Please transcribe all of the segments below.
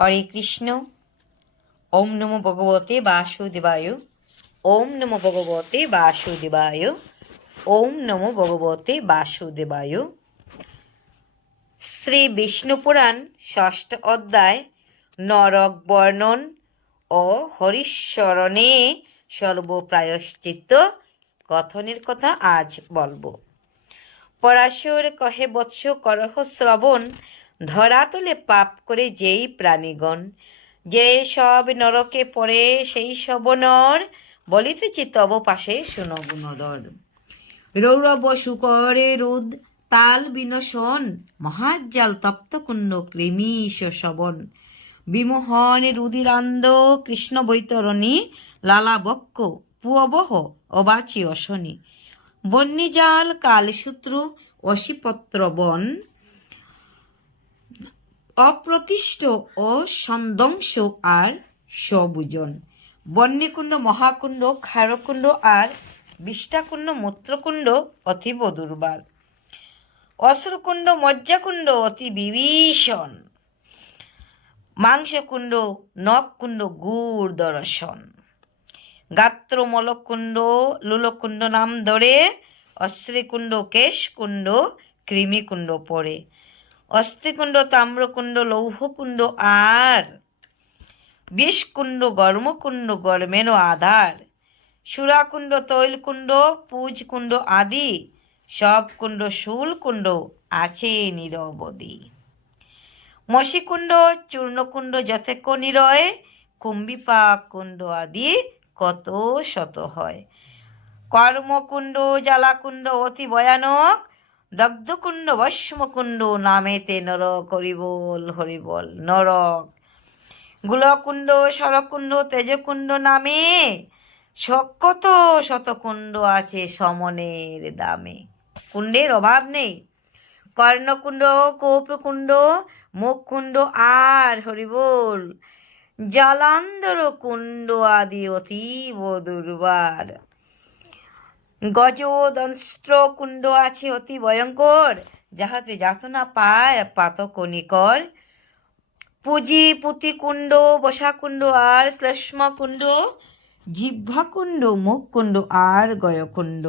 হরে কৃষ্ণ। ওম নমো ভগবতে বাসুদেবায়। ওম নমো ভগবতে বাসুদেবায়। ওম নমো ভগবতে বাসুদেবায়। শ্রী বিষ্ণু পুরাণ, ষষ্ঠ অধ্যায়, নরক বর্ণন ও হরিশ্বরণে সর্বপ্রায়শ্চিত্ত কথনের কথা আজ বলব। পরাশর কহে, বৎস করহ শ্রবণ ধরাতলে পাপ করে যেই প্রাণীগণ, যে সব নরকে পড়ে সেই সব নর, বলিতেছি তব পাশে শুনো রৌরব শুকরে রোদ, তাল বিনশন, মহাজ্জাল তপ্তকুণ্ড কৃমিশ শবন। বিমোহন রুদিরান্দ কৃষ্ণ বৈতরণী, লালা বক্ষ পুয়বহ, অবাচি অশনি। বন্যিজাল কালসূত্র, অশিপত্র বন। অপ্রতিষ্ঠ ও সন্দংশ আর সবুজন। বন্যকুণ্ড, মহাকুণ্ড, ক্ষারকুণ্ড আর বিষ্টাকুণ্ড মূত্রকুণ্ড অতীব দুর্বার অশ্রুকুণ্ড, মজ্জাকুণ্ড অতি বিভীষণ। মাংসকুণ্ড, নখকুণ্ড, গুড় দর্শন। গাত্র মলকুণ্ড লুলকুণ্ড নাম ধরে অশ্রীকুণ্ড, কেশকুণ্ড, কৃমিকুণ্ড পড়ে। অস্থিকুণ্ড, তাম্রকুণ্ড, লৌহকুণ্ড, আর বিষকুণ্ড, গর্মকুণ্ড গর্মেন আধার। সুরাকুণ্ড, তৈলকুণ্ড, পুজকুণ্ড আদি সব কুণ্ড শুলকুণ্ড আছে নিরবধি। মসিকুণ্ড চূর্ণকুণ্ড যথেক নিরয় কুম্বিপাক কুণ্ড আদি কত শত হয়। কর্মকুণ্ড, জ্বালাকুণ্ড অতি ভয়ানক দগ্ধকুণ্ড ভস্মকুণ্ড নামেতে নরক হরিবল হরিবল। নরক। গুলকুণ্ড, শরকুণ্ড, তেজকুণ্ড নামে সকত শতকুণ্ড আছে সমনের দামে। কুণ্ডের অভাব নেই। কর্ণকুণ্ড কৌপকুণ্ড মুখকুণ্ড আর হরিবোল। জলান্দর কুণ্ড আদি অতীব দুর্বার। গজদংস্ত্র কুণ্ড আছে অতি ভয়ঙ্কর, যাহাতে যাতনা পায় পাতকণিকর পুঁজি পুঁতি কুণ্ড বসাকুণ্ড আর শ্লেষ্ম কুণ্ড জিহ্বাকুণ্ড, মুখকুণ্ড আর গয়কুণ্ড।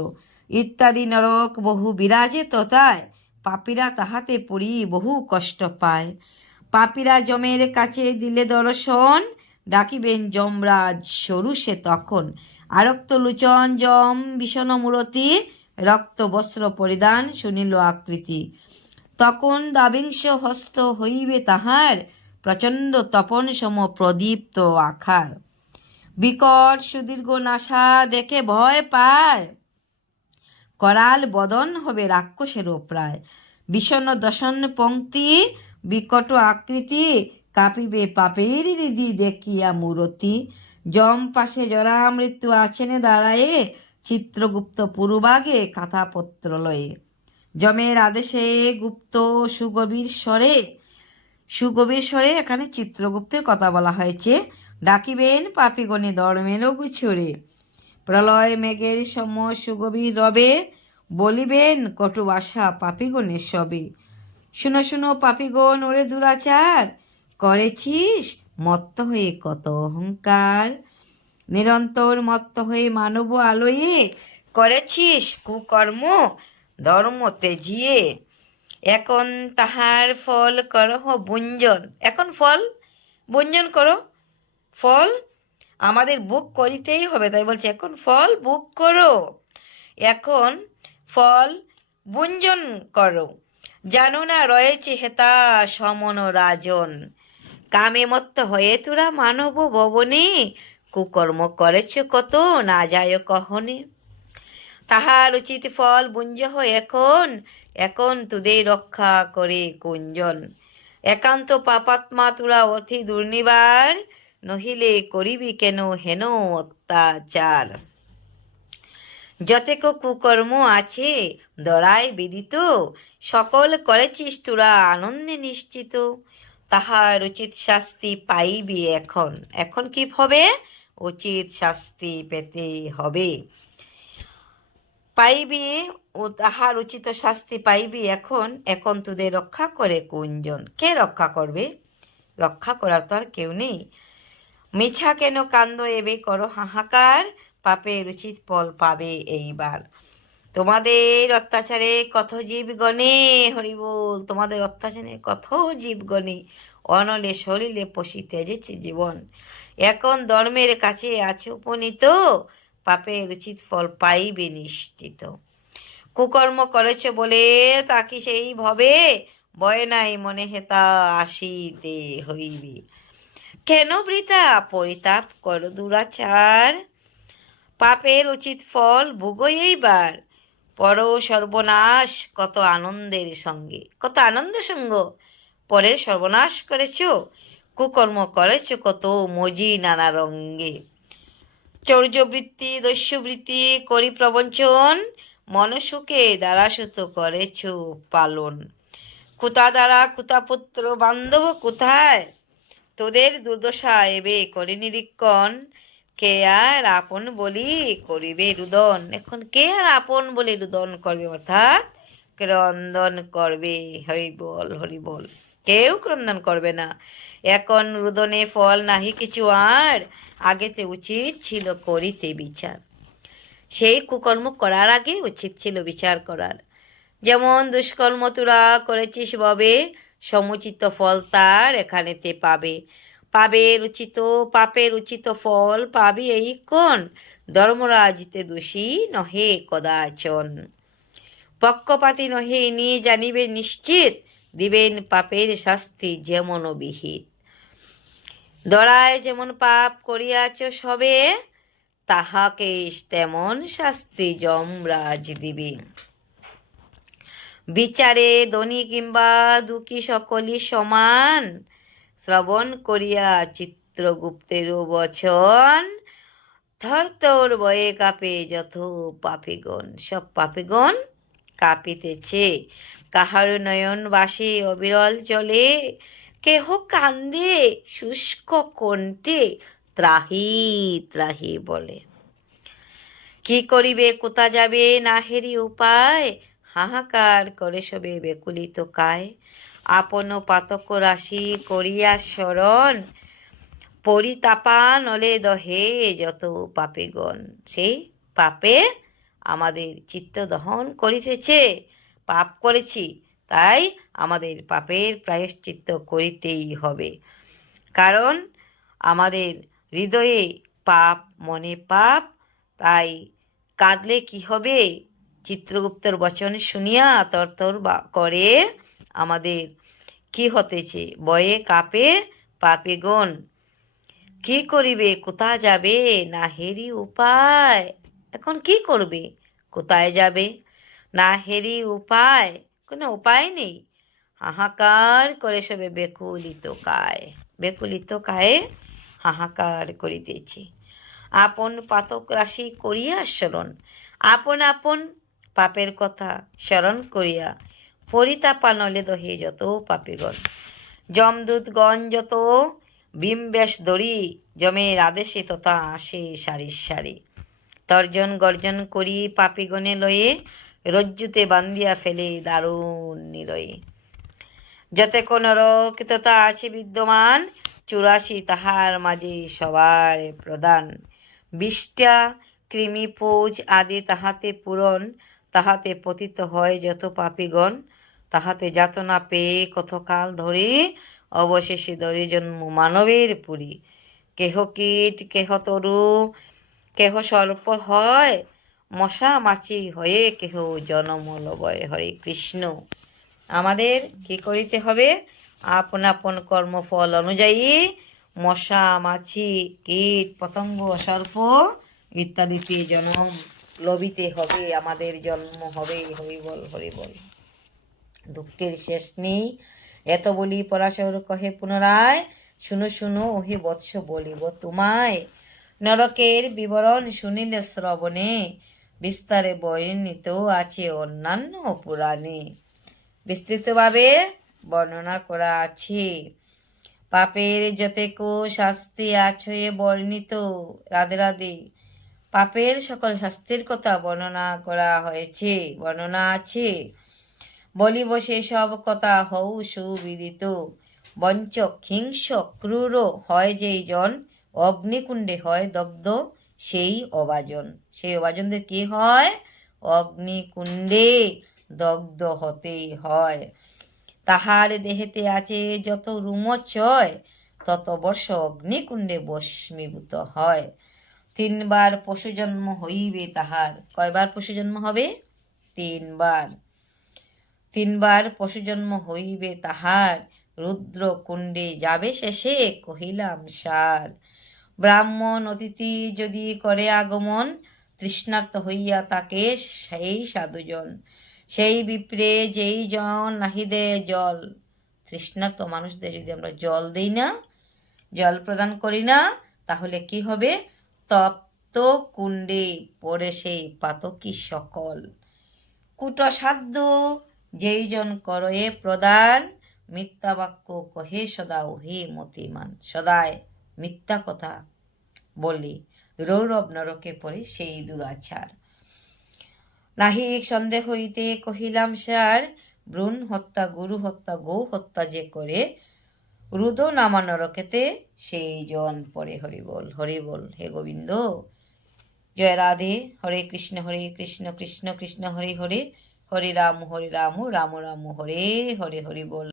ইত্যাদি নরক বহু বিরাজে তথায় পাপীরা তাহাতে পড়ি বহু কষ্ট পায়। পাপীরা জমের কাছে দিলে দর্শন, ডাকিবেন যমরাজ সরু সে তখন। আরক্ত লোচন যম বিষণ মূরতি রক্ত বস্ত্র পরিধান শুনিল আকৃতি। তখন দাবিংশ হস্ত হইবে তাহার, প্রচণ্ড তপন সম প্রদীপ্ত আখার। বিকট সুদীর্ঘ নাসা দেখে ভয় পায়। করাল বদন হবে রাক্ষসেরও প্রায় বিষণ্ণ দশন পঙ্ক্তি বিকট আকৃতি, কাঁপিবে পাপের হৃদি দেখিয়া মূরতি। যম পাশে জরা মৃত্যু আছেনে দাঁড়ায়ে চিত্রগুপ্ত পুরুবাগে কাথাপত্র লয়ে। যমের আদেশে গুপ্ত সুগভীর স্বরে সুগভীর স্বরে এখানে চিত্রগুপ্তের কথা বলা হয়েছে। ডাকিবেন পাপিগণে ধর্মেরও গুছরে। প্রলয় মেঘের সম সুগভীর রবে, বলিবেন কটু আশা পাপিগণের সবে। শুনো শুনো পাপিগণ, ওরে দুরাচার, করেছিস মত্ত হয়ে কত অহংকার? নিরন্তর মত্ত হয়ে মানব আলোয়ে করেছিস কুকর্ম, ধর্ম তেজিয়ে এখন তাহার ফল করহ বুঞ্জন। এখন ফল? বুঞ্জন করো। ফল? আমাদের বুক করিতেই হবে, তাই বলছে, এখন ফল বুক করো। এখন ফল বুঞ্জন করো। জানো না রয়েছে হেতা সমন রাজন। কামে মত্ত হয়ে তোরা মানব ভবনে। কুকর্ম করেছ কত, না যায় কহনে। তাহার উচিত ফল বুঞ্জ এখন এখন তোদের রক্ষা করে কুঞ্জন। একান্ত পাপাত্মা তোরা অতি দুর্নিবার, নহিলে করিবি কেন হেন অত্যাচার? যতেক কুকর্ম আছে, দরায় বিদিত, সকল করেছিস তোরা আনন্দে নিশ্চিত। তাহার উচিত শাস্তি পাইবি এখন। এখন কি হবে? উচিত শাস্তি পেতে হবে। পাইবি, ও তাহার উচিত শাস্তি পাইবি এখন। এখন তোদের রক্ষা করে কোনজন কে রক্ষা করবে? রক্ষা করার তো আর কেউ নেই। মিছা কেন কান্দ এবে করো হাহাকার? পাপের উচিত ফল পাবে এইবার। তোমাদের অত্যাচারে কত জীবগণে হরিবোল তোমাদের অত্যাচারে কত জীবগণে অনলে শরীরে পশি তেজেছে জীবন। এখন ধর্মের কাছে আছে উপনীত, পাপের উচিত ফল পাইবে নিশ্চিত। কুকর্ম করেছ বলে তাকে সেই ভবে? ভয় নাই মনে হেতা আসিতে হইবে। কেন বৃথা? পরিতাপ কর দুরাচার। পাপের উচিত ফল ভোগই এইবার। পর সর্বনাশ, কত আনন্দের সঙ্গে। কত আনন্দের সঙ্গ। পরের সর্বনাশ করেছ, কুকর্ম করেছ কত মজি নানা রঙ্গে চৌর্যবৃত্তি, দস্যুবৃত্তি, করি প্রবঞ্চন মনসুকে দ্বারাসুত করেছ পালন। কুতা দ্বারা কুতাপুত্র বান্ধব কোথায়? তোদের দুর্দশা এবে করে নিরীক্ষণ কে আর আপন বলি করিবে রুদন। এখন কে আর আপন বলে রুদন করবে অর্থাৎ ক্রন্দন করবে। হরি বল হরি বল। কেউ ক্রন্দন করবে না। এখন রুদনে ফল নাহি কিছু আর, আগেতে উচিত ছিল করিতে বিচার। সেই কুকর্ম করার আগে উচিত ছিল বিচার করার। যেমন দুষ্কর্ম তোরা করেছিস ববে, সমুচিত ফল তার এখানেতে পাবে। পাবের উচিত পাপের উচিত ফল পাবি এই কোন ধর্মরাজিতে দোষী নহে কদাচন। পক্ষপাতি নহে ইনি, জানিবে নিশ্চিত, দিবেন পাপের শাস্তি যেমন বিহিত। দড়ায় যেমন পাপ করিয়াছ সবে, তাহাকে তেমন শাস্তি যমরাজ দিবে। বিচারে ধনী কিংবা দুঃখী সকলই সমান শ্রবণ করিয়া চিত্রগুপ্তেরও বচন থর তোর বয়ে কাপে যত পাপিগণ সব পাপিগণ কাঁপিতেছে। কাহার নয়ন বাসে অবিরল চলে, কেহ কান্দে শুষ্ক কণ্ঠে ত্রাহি ত্রাহি বলে। কি করিবে, কোথা যাবে, না হেরি উপায়? হাহাকার করে সবে বেকুলিত কায়। আপন পাতক রাশি করিয়া স্মরণ পরিতাপা নলে দহে যত পাপেগণ সেই পাপে আমাদের চিত্ত দহন করিতেছে, পাপ করেছি, তাই আমাদের পাপের প্রায়শ্চিত্ত করিতেই হবে। কারণ আমাদের হৃদয়ে পাপ, মনে পাপ, তাই কাঁদলে কি হবে? চিত্রগুপ্তর বচন শুনিয়া তরতর করে আমাদের কি হতেছে? বয়ে কাপে পাপেগণ কি করিবে? কোথা যাবে? না হেরি উপায়। এখন কি করবে? কোথায় যাবে? না হেরি উপায়। কোনো উপায় নেই। হাহাকার করে সবে বেকুলিত কায়। বেকুলিত কায়ে হাহাকার করিতেছে। আপন পাতক রাশি করিয়া স্মরণ আপন আপন পাপের কথা স্মরণ করিয়া পরিতাপা নলে দহে যত পাপীগণ। যমদূতগণ যত বিম্ব্যাস দড়ি জমের আদেশে তথা আসে সারি সারি। তর্জন গর্জন করি পাপিগণে লয়ে, রজ্জুতে বান্দিয়া ফেলে দারুণ নিরয়ে। যতে কোন রকিততা আছে বিদ্যমান, চুরাশি তাহার মাঝে সবার প্রদান বিষ্টা কৃমি পোজ আদি তাহাতে পূরণ, তাহাতে পতিত হয় যত পাপীগণ। তাহাতে যাতনা পেয়ে কতকাল ধরে অবশেষে দরে জন্ম মানবের পুরী। কেহ কীট, কেহ তরু, কেহ সর্প হয়, মশা মাছি হয়ে কেহ জনমলবয় হরে কৃষ্ণ। আমাদের কি করিতে হবে? আপন আপন কর্মফল অনুযায়ী মশা, মাছি, কীট, পতঙ্গ, সর্প ইত্যাদিতে জন্ম লবিতে হবে। আমাদের জন্ম হবে হরিবল হরিবল। দুঃখের শেষ নেই। এত বলি পরাশর কহে পুনরায়, শুনো শুনো, ওহে বৎস বলিব তোমায়। নরকের বিবরণ শুনিলে শ্রবণে, বিস্তারে বর্ণিত আছে অন্যান্য পুরাণে। বিস্তৃতভাবে বর্ণনা করা আছে। পাপের যতেকো শাস্তি আছে বর্ণিত, রাধে রাধে। পাপের সকল শাস্তির কথা বর্ণনা করা হয়েছে, বর্ণনা আছে। বলিব সেসব কথা, হউ সুবিদিত। বঞ্চক হিংস ক্রূর হয় যেই জন, অগ্নিকুণ্ডে হয় দগ্ধ সেই অবাজন। সেই অবাজনদের কি হয়? অগ্নিকুণ্ডে দগ্ধ হতেই হয়। তাহার দেহেতে আছে যত রুমচয়, তত বর্ষ অগ্নিকুণ্ডে বস্মীভূত হয়। তিনবার পশুজন্ম হইবে তাহার। কয়বার পশুজন্ম হবে? তিনবার। তিনবার পশুজন্ম হইবে তাহার, রুদ্র কুণ্ডে যাবে শেষে কহিলাম, সার। ব্রাহ্মণ অতিথি যদি করে আগমন, তৃষ্ণার্ত হইয়া তাকে সেই সাধুজন। সেই বিপ্রে যেই জন নাহিদে জল। তৃষ্ণার্ত মানুষদের যদি আমরা জল দিই না, জল প্রদান করি না, তাহলে কি হবে? তপ্ত কুণ্ডে পড়ে সেই পাতকি সকল। কুটসাধ্য যেই জন করয়ে প্রদান মিথ্যা বাক্য কহে সদা হে মতিমান, সদায় মিথ্যা কথা বলি। রৌরব নরকে পড়ে সেই দুরাচার। নাহি সন্দেহ হইতে কহিলাম, স্যার, ভ্রূণ হত্যা, গুরু হত্যা, গৌ হত্যা যে করে, রুদ নামা নরকেতে সেই জন পরে হরিবল হরিবল হে গোবিন্দ, জয় রাধে। হরে কৃষ্ণ হরে কৃষ্ণ কৃষ্ণ কৃষ্ণ, হরে হরে। হরে রাম হরে রাম রাম রাম হরে হরে হরি বল।